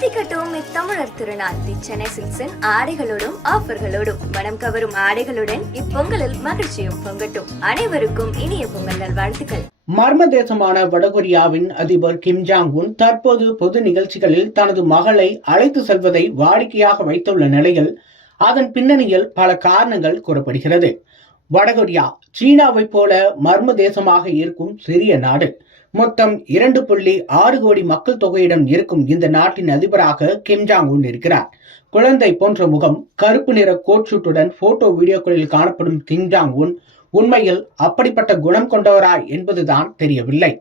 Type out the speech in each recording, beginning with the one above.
தித்திக்கட்டும் இத்தமிழர் திருநாள். தி சென்னை சில்க்ஸின் ஆடைகளோடும் ஆஃபர்களோடும் மனம் கவரும் ஆடைகளுடன் இப்பொங்கலில் மகிழ்ச்சியும் பொங்கட்டும். அனைவருக்கும் இனிய பொங்கல் நல்வாழ்த்துக்கள். மர்ம தேசமான வடகொரியாவின் அதிபர் கிம் ஜாங் உன் தற்போது பொது நிகழ்ச்சிகளில் தனது மகளை அழைத்து செல்வதை வாடிக்கையாக வைத்துள்ள நிலையில் அதன் பின்னணியில் பல காரணங்கள் கூறப்படுகிறது. வடகொரியா சீனாவைப் போல மர்ம தேசமாக இருக்கும் சிறிய நாடு. மொத்தம் இரண்டு புள்ளி ஆறு கோடி மக்கள் தொகையிடம் இருக்கும் இந்த நாட்டின் அதிபராக கிம் ஜாங் உன் இருக்கிறார். குழந்தை போன்ற முகம் கருப்பு நிற கோட் ஷூட்டுடன் போட்டோ வீடியோக்களில் காணப்படும் கிம் ஜாங் உன் உண்மையில் அப்படிப்பட்ட குணம் கொண்டவரா என்பதுதான் தெரியவில்லை.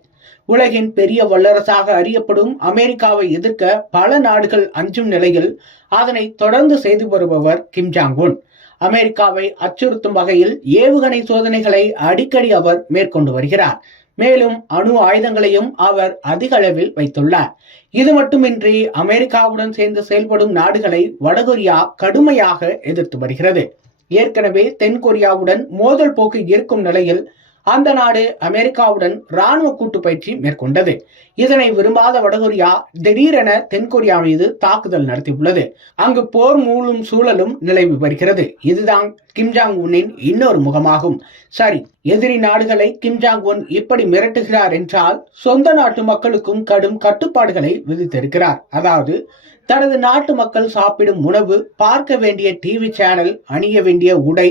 உலகின் பெரிய வல்லரசாக அறியப்படும் அமெரிக்காவை எதிர்க்க பல நாடுகள் அஞ்சும் நிலையில் அதனை தொடர்ந்து செய்து வருபவர் கிம் ஜாங் உன் அமெரிக்காவை அச்சுறுத்தும் வகையில் ஏவுகணை சோதனைகளை அடிக்கடி அவர் மேற்கொண்டு வருகிறார். மேலும் அணு ஆயுதங்களையும் அவர் அதிக அளவில் வைத்துள்ளார். இது மட்டுமின்றி அமெரிக்காவுடன் சேர்ந்து செயல்படும் நாடுகளை வடகொரியா கடுமையாக எதிர்த்து வருகிறது. ஏற்கனவே தென்கொரியாவுடன் மோதல் போக்கு இருக்கும் நிலையில் அந்த நாடு அமெரிக்காவுடன் ராணுவ கூட்டு பயிற்சி மேற்கொண்டது. இதனை விரும்பாத வடகொரியா திடீரென தென்கொரியா மீது தாக்குதல் நடத்தியுள்ளது. அங்கு போர் மூழும் சூழலும் நிலவி வருகிறது. இதுதான் கிம் ஜாங் உன்னின் இன்னொரு முகமாகும். சரி எதிரி நாடுகளை கிம் ஜாங் உன் இப்படி மிரட்டுகிறார் என்றால் சொந்த நாட்டு மக்களுக்கும் கடும் கட்டுப்பாடுகளை விதித்திருக்கிறார். அதாவது தனது நாட்டு மக்கள் சாப்பிடும் உணவு பார்க்க வேண்டிய டிவி சேனல் அணிய வேண்டிய உடை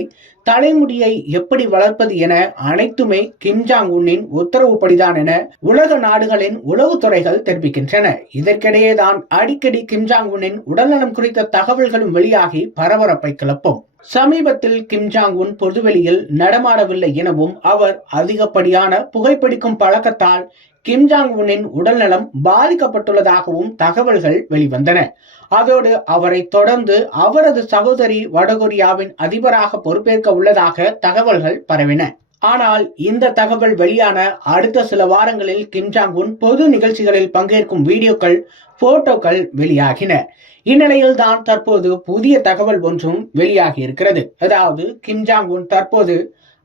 தலைமுடியை எப்படி வளர்ப்பது என அனைத்துமே கிம்ஜாங் உன்னின் உத்தரவுப்படிதான் என உலக நாடுகளின் உளவுத்துறைகள் தெரிவிக்கின்றன. இதற்கிடையே தான் அடிக்கடி கிம்ஜாங் உன்னின் உடல்நலம் குறித்த தகவல்களும் வெளியாகி பரபரப்பை கிளப்பும். சமீபத்தில் கிம் ஜாங் உன் பொதுவெளியில் நடமாடவில்லை எனவும் அவர் அதிகப்படியான புகைப்பிடிக்கும் பழக்கத்தால் கிம் ஜாங் உன்னின் உடல்நலம் பாதிக்கப்பட்டுள்ளதாகவும் தகவல்கள் வெளிவந்தன. அதோடு அவரை தொடர்ந்து அவரது சகோதரி வடகொரியாவின் அதிபராக பொறுப்பேற்க உள்ளதாக தகவல்கள் பரவின. ஆனால் இந்த தகவல் வெளியான அடுத்த சில வாரங்களில் கிம்ஜாங் உன் பொது நிகழ்ச்சிகளில் பங்கேற்கும் வீடியோக்கள் போட்டோக்கள் வெளியாகின. இந்நிலையில் தான் தற்போது புதிய தகவல் ஒன்றும் வெளியாகி இருக்கிறது அதாவது கிம்ஜாங் உன் தற்போது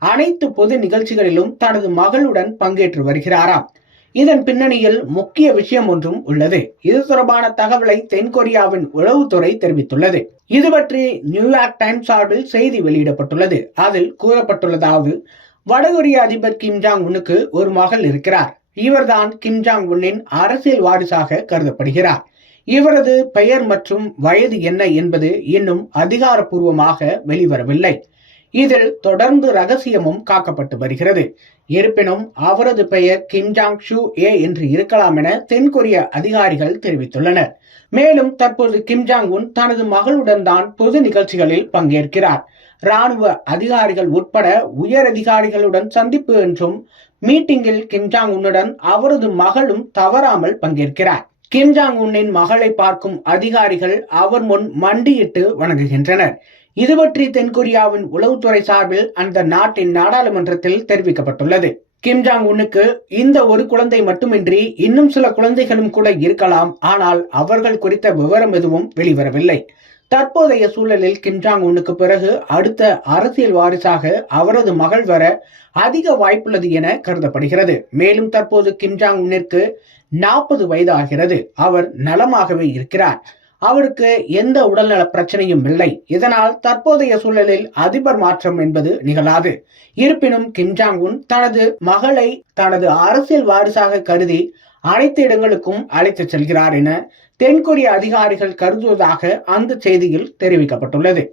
அனைத்து பொது நிகழ்ச்சிகளிலும் தனது மகளுடன் பங்கேற்று வருகிறாராம். இதன் பின்னணியில் முக்கிய விஷயம் ஒன்றும் உள்ளது. இது தொடர்பான தகவலை தென்கொரியாவின் உளவுத்துறை தெரிவித்துள்ளது. இது பற்றி நியூயார்க் டைம்ஸ் சார்பில் செய்தி வெளியிடப்பட்டுள்ளது. அதில் கூறப்பட்டுள்ளதாவது வடகொரிய அதிபர் கிம் ஜாங் உன்னுக்கு ஒரு மகள் இருக்கிறார். இவர்தான் கிம் ஜாங் உன்னின் அரசியல் வாரிசாக கருதப்படுகிறார். இவரது பெயர் மற்றும் வயது என்ன என்பது இன்னும் அதிகாரப்பூர்வமாக வெளிவரவில்லை. இதில் தொடர்ந்து ரகசியமும் காக்கப்பட்டு வருகிறது. இருப்பினும் அவரது பெயர் கிம் ஜாங் ஷூ ஏ என்று இருக்கலாம் என தென்கொரிய அதிகாரிகள் தெரிவித்துள்ளனர். மேலும் தற்போது கிம் ஜாங் உன் தனது மகளுடன் தான் பொது நிகழ்ச்சிகளில் பங்கேற்கிறார். ராணுவ அதிகாரிகள் உட்பட உயர் அதிகாரிகளுடன் சந்திப்பு என்றும் மீட்டிங்கில் கிம் ஜாங் உன்னுடன் அவரது மகளும் தவறாமல் பங்கேற்கிறார். கிம் ஜாங் உன்னின் மகளை பார்க்கும் அதிகாரிகள் அவர் முன் மண்டியிட்டு வணங்குகின்றனர். இது பற்றி தென்கொரியாவின் உளவுத்துறை சார்பில் அந்த நாட்டின் நாடாளுமன்றத்தில் தெரிவிக்கப்பட்டுள்ளது. கிம் ஜாங் உன்னுக்கு இந்த ஒரு குழந்தை மட்டுமின்றி இன்னும் சில குழந்தைகளும் கூட இருக்கலாம். ஆனால் அவர்கள் குறித்த விவரம் எதுவும் வெளிவரவில்லை. தற்போதைய சூழலில் கிம் ஜாங் உன்னுக்கு பிறகு அடுத்த அரசியல் வாரிசாக அவரது மகள் வர அதிக வாய்ப்புள்ளது என கருதப்படுகிறது. மேலும் தற்போது கிம் ஜாங் உன்னிற்கு நாற்பது வயதாகிறது. அவர் நலமாகவே இருக்கிறார். அவருக்கு எந்த உடல்நல பிரச்சனையும் இல்லை. இதனால் தற்போதைய சூழலில் அதிபர் மாற்றம் என்பது நிகழாது. இருப்பினும் கிம் ஜாங் உன் தனது மகளை தனது அரசியல் வாரிசாக கருதி அனைத்து இடங்களுக்கும் அழைத்து செல்கிறார் என தென்கொரிய அதிகாரிகள் கருதுவதாக அந்த செய்தியில் தெரிவிக்கப்பட்டுள்ளது.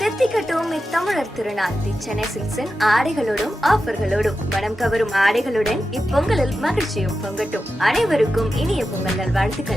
தெத்திக்கட்டும் இத்தமிழர் திருநாள். தி சென்னை சில்க்ஸின் ஆடைகளோடும் ஆஃபர்களோடும் மனம் கவரும் ஆடைகளுடன் இப்பொங்கலில் மகிழ்ச்சியும் பொங்கட்டும். அனைவருக்கும் இனிய பொங்கல் நல்வாழ்த்துக்கள்.